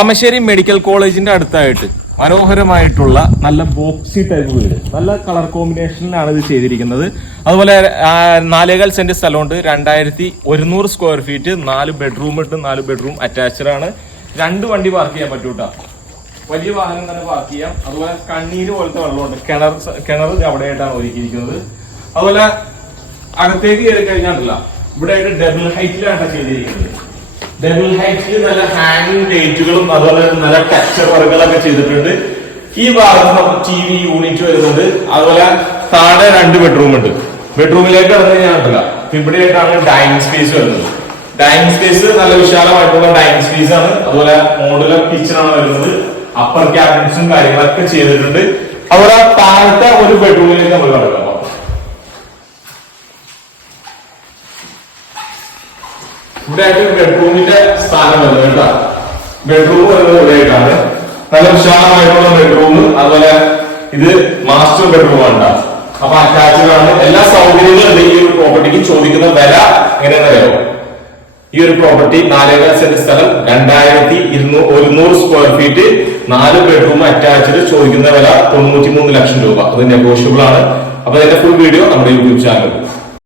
Kalamassery medical കോളേജിന്റെ അടുത്തായിട്ട് മനോഹരമായിട്ടുള്ള നല്ല ബോക്സി ടൈപ്പ് വീട്, നല്ല കളർ കോമ്പിനേഷനിലാണ് ഇത് ചെയ്തിരിക്കുന്നത്. അതുപോലെ 4.25 സെന്റ് സ്ഥലമുണ്ട്, 2100 സ്ക്വയർ ഫീറ്റ്, 4 ബെഡ്റൂം ഇട്ട് 4 ബെഡ്റൂം അറ്റാച്ച്ഡ് ആണ്. 2 വണ്ടി പാർക്ക് ചെയ്യാൻ പറ്റൂട്ടാ, വലിയ വാഹനം തന്നെ പാർക്ക് ചെയ്യാം. അതുപോലെ കണ്ണീര് പോലത്തെ വെള്ളമുണ്ട്, കിണർ അവിടെയായിട്ടാണ് ഒരുക്കിയിരിക്കുന്നത്. അതുപോലെ അകത്തേക്ക് കയറി കഴിഞ്ഞാൽ ഇവിടെ ആയിട്ട് ഡബിൾ ഹൈറ്റിലാണ് ചെയ്തിരിക്കുന്നത്. ഡബിൾ ഹൈറ്റിൽ നല്ല ഹാങ്ങിങ് ലൈറ്റുകളും അതുപോലെ നല്ല ടെക്സ്ചർ വർക്കുകളൊക്കെ ചെയ്തിട്ടുണ്ട്. ഈ ഭാഗത്ത് നമുക്ക് TV യൂണിറ്റ് വരുന്നുണ്ട്. അതുപോലെ താഴെ 2 ബെഡ്റൂം ഉണ്ട്. ബെഡ്റൂമിലേക്ക് കടന്നു കഴിഞ്ഞാൽ ഇവിടെയായിട്ടാണ് ഡൈനിങ് സ്പേസ് വരുന്നത്. ഡൈനിങ് സ്പേസ് നല്ല വിശാലമായിട്ടുള്ള ഡൈനിങ് സ്പേസ് ആണ്. അതുപോലെ മോഡുലർ കിച്ചൺ ആണ് വരുന്നത്. അപ്പർ ക്യാബിനറ്റ്സും കാര്യങ്ങളൊക്കെ ചെയ്തിട്ടുണ്ട്. അതുപോലെ താഴത്തെ ഒരു ബെഡ്റൂമിലേക്ക് നമ്മൾ കടക്കാം. ഇവിടെ ആയിട്ട് ബെഡ്റൂമിന്റെ സ്ഥാനം വരുന്നത് കേട്ടോ. ബെഡ്റൂം വരുന്നത് ഇവിടെയായിട്ടാണ്. നല്ല വിശാലമായിട്ടുള്ള ബെഡ്റൂം. അതുപോലെ ഇത് മാസ്റ്റർ ബെഡ്റൂം ആണ്. അപ്പൊ അറ്റാച്ച്ഡ് ആണ്. എല്ലാ സൗകര്യങ്ങളും ഈ ഒരു പ്രോപ്പർട്ടിക്ക് ചോദിക്കുന്ന വില എങ്ങനെയാണെന്നറിയോ? ഈ ഒരു പ്രോപ്പർട്ടി 4.25 സെന്റ് സ്ഥലം, 2100 സ്ക്വയർ ഫീറ്റ്, 4 ബെഡ്റൂം അറ്റാച്ച്ഡ്, ചോദിക്കുന്ന വില 93 ലക്ഷം രൂപ. അത് നെഗോഷ്യബിൾ ആണ്. അപ്പൊ അതിന്റെ ഫുൾ വീഡിയോ നമ്മുടെ യൂട്യൂബ് ചാനൽ